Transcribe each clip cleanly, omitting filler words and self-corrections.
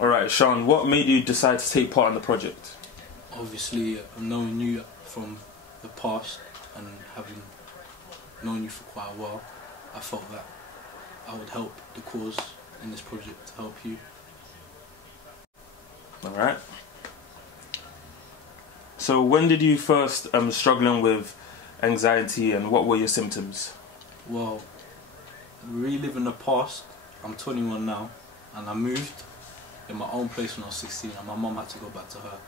Alright, Shan, what made you decide to take part in the project? Obviously, knowing you from the past and having known you for quite a while, I felt that I would help the cause in this project to help you. Alright. So when did you first struggling with anxiety, and what were your symptoms? Well, reliving the past, I'm 21 now, and I moved in my own place when I was 16, and my mum had to go back to her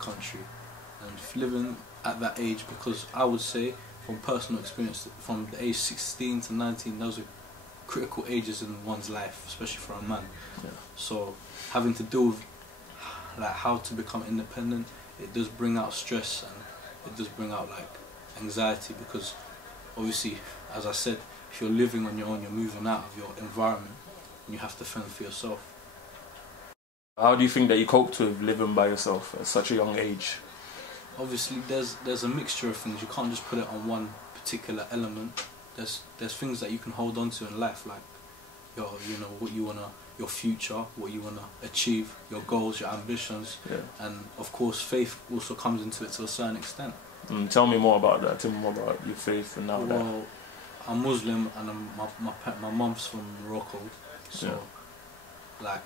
country. And living at that age, because I would say from personal experience, from the age 16 to 19, those are critical ages in one's life, especially for a man. Yeah. So having to deal with like how to become independent, it does bring out stress, and it does bring out like anxiety, because obviously, as I said, if you're living on your own, you're moving out of your environment and you have to fend for yourself. How do you think that you coped with living by yourself at such a young age? Obviously, there's a mixture of things. You can't just put it on one particular element. There's things that you can hold on to in life, like what you your future, what you wanna achieve, your goals, your ambitions, and of course, faith also comes into it to a certain extent. Tell me more about that. Tell me more about your faith and now that. Well, I'm Muslim, and my mum's from Morocco, so like,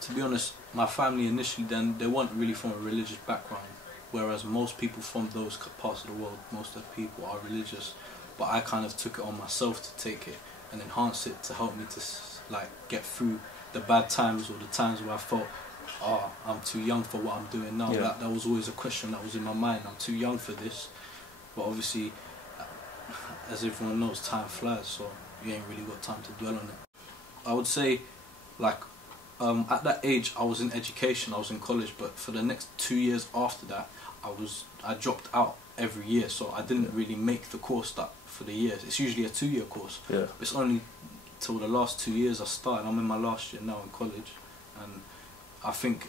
to be honest, my family initially they weren't really from a religious background, whereas most people from those parts of the world, most of the people are religious. But I kind of took it on myself to take it and enhance it to help me to like get through the bad times, or the times where I felt, oh, I'm too young for what I'm doing now. Yeah. That was always a question that was in my mind. I'm too young for this. But obviously, as everyone knows, time flies, so you ain't really got time to dwell on it. I would say, like, at that age, I was in education, I was in college, but for the next 2 years after that, I dropped out every year, so I didn't really make the course that for the years. It's usually a 2-year course. Yeah. It's only till the last 2 years I started. I'm in my last year now in college, and I think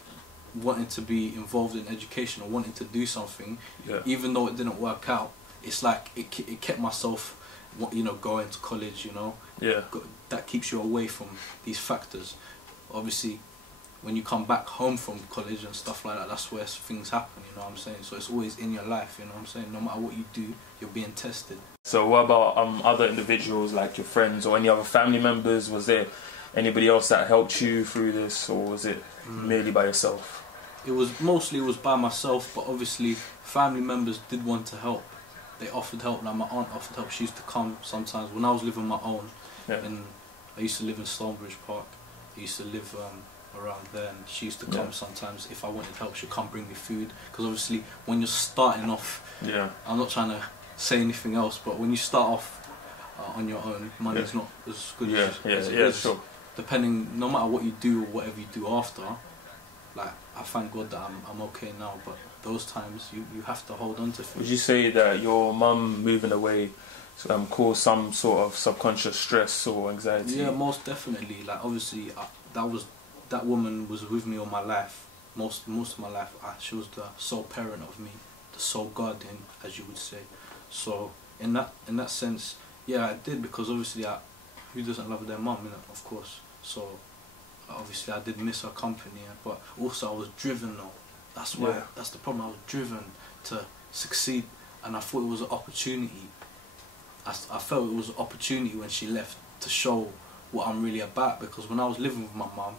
wanting to be involved in education or wanting to do something, even though it didn't work out, it's like it kept myself, going to college. That keeps you away from these factors. Obviously, when you come back home from college and stuff like that, that's where things happen, you know what I'm saying? So it's always in your life, you know what I'm saying? No matter what you do, you're being tested. So what about other individuals, like your friends or any other family members? Was there anybody else that helped you through this, or was it merely by yourself? It was by myself, but obviously family members did want to help. They offered help, like my aunt offered help. She used to come sometimes when I was living on my own. And I used to live in Stonebridge Park. I used to live around there, and she used to come sometimes. If I wanted help, she'd come bring me food, because obviously when you're starting off, I'm not trying to say anything else, but when you start off on your own, money's not as good as it is. Sure. Depending, no matter what you do or whatever you do after, like, I thank God that I'm okay now, but those times you have to hold on to things. Would you say that your mum moving away caused some sort of subconscious stress or anxiety? Yeah, most definitely. Like, obviously, that woman was with me all my life, most of my life. She was the sole parent of me, the sole guardian, as you would say. So in that sense, yeah, I did, because obviously, who doesn't love their mum, of course. So obviously, I did miss her company, but also I was driven though. That's why. That's the problem. I was driven to succeed, and I thought it was an opportunity. I felt it was an opportunity when she left to show what I'm really about, because when I was living with my mum,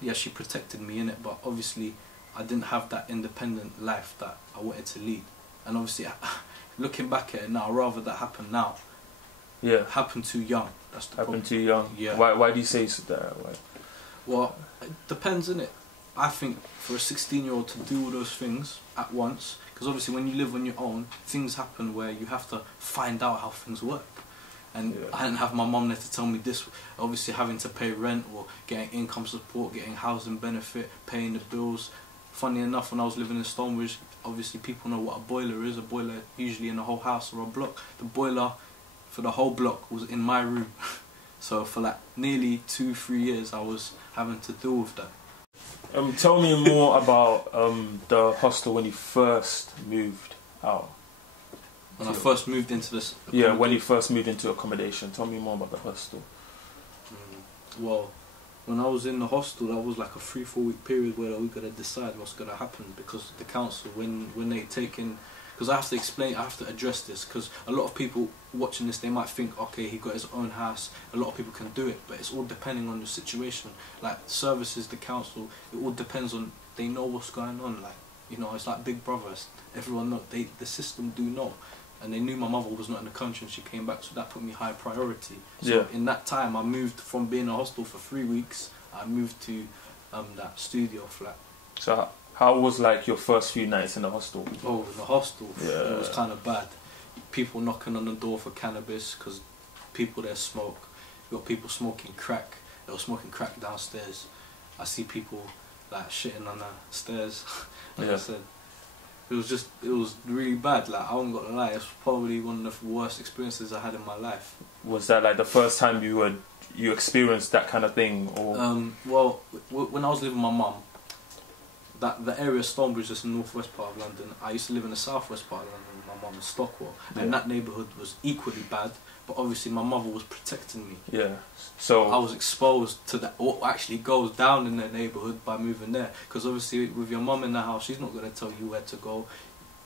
yeah, she protected me in it, but obviously I didn't have that independent life that I wanted to lead. And obviously, looking back at it now, I'd rather that happen now. Yeah. Happen too young. That's the problem. Happen too young. Yeah. Why do you say that? Why? Well, it depends, innit? I think for a 16-year-old to do all those things at once, because obviously when you live on your own, things happen where you have to find out how things work. And I didn't have my mum there to tell me this. Obviously, having to pay rent or getting income support, getting housing benefit, paying the bills. Funny enough, when I was living in Stonebridge, obviously people know what a boiler is. A boiler usually in a whole house or a block. The boiler for the whole block was in my room. So for like nearly 2-3 years, I was having to deal with that. Tell me more about the hostel when you first moved out. When I first moved into this... Yeah, when you first moved into accommodation. Tell me more about the hostel. Well, when I was in the hostel, that was like a 3-4 week period where we got to decide what's going to happen, because the council, when they take in, because I have to explain, I have to address this, because a lot of people watching this, they might think, okay, he got his own house, a lot of people can do it, but it's all depending on the situation. Like services, the council, it all depends on, they know what's going on. Like, you know, it's like Big Brothers. Everyone know, the system do know. And they knew my mother was not in the country and she came back, so that put me high priority. So in that time, I moved from being in a hostel for 3 weeks, I moved to that studio flat. So how was like your first few nights in the hostel? Oh, the hostel, yeah. It was kind of bad. People knocking on the door for cannabis, because people there smoke. You got people smoking crack. They were smoking crack downstairs. I see people like shitting on the stairs. Like I said, it was really bad. Like, I won't gonna lie, it's probably one of the worst experiences I had in my life. Was that like the first time you experienced that kind of thing, or? Well, when I was living with my mum, the area of Stonebridge is the northwest part of London. I used to live in the southwest part of London with my mum in Stockwell, and that neighbourhood was equally bad. But obviously, my mother was protecting me. Yeah. So I was exposed to what actually goes down in the neighbourhood by moving there. Because obviously, with your mum in the house, she's not going to tell you where to go.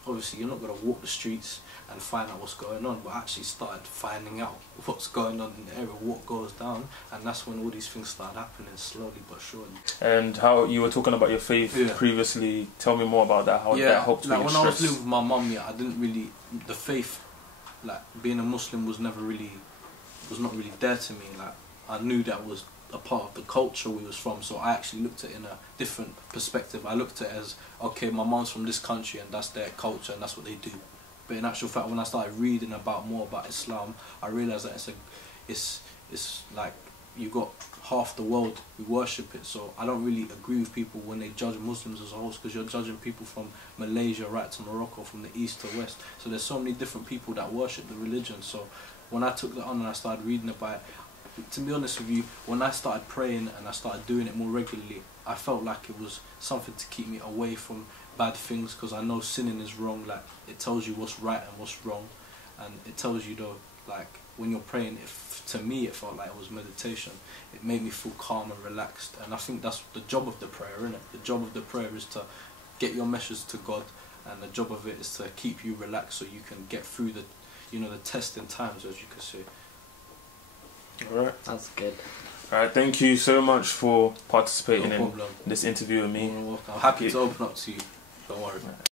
Obviously, you're not going to walk the streets and find out what's going on. But I actually started finding out what's going on in the area, what goes down, and that's when all these things started happening slowly but surely. And how you were talking about your faith previously? Tell me more about that. How that helped me. Like when I was living with my mum, I didn't really, the faith, like being a Muslim was not really there to me. Like, I knew that was a part of the culture we was from, so I actually looked at it in a different perspective. I looked at it as, okay, my mom's from this country and that's their culture and that's what they do. But in actual fact, when I started reading more about Islam, I realised that it's like you got half the world who worship it. So I don't really agree with people when they judge Muslims as a whole, because you're judging people from Malaysia right to Morocco, from the east to west. So there's so many different people that worship the religion. So when I took that on and I started reading about it, to be honest with you, when I started praying and I started doing it more regularly, I felt like it was something to keep me away from bad things, because I know sinning is wrong. Like, it tells you what's right and what's wrong, and it tells you though, like, when you're praying, to me it felt like it was meditation. It made me feel calm and relaxed, and I think that's the job of the prayer, isn't it? The job of the prayer is to get your message to God, and the job of it is to keep you relaxed so you can get through the, you know, the testing times, as you could say. Alright. That's good. Alright, thank you so much for participating in this interview with me. I'm happy to open up to you. Don't worry.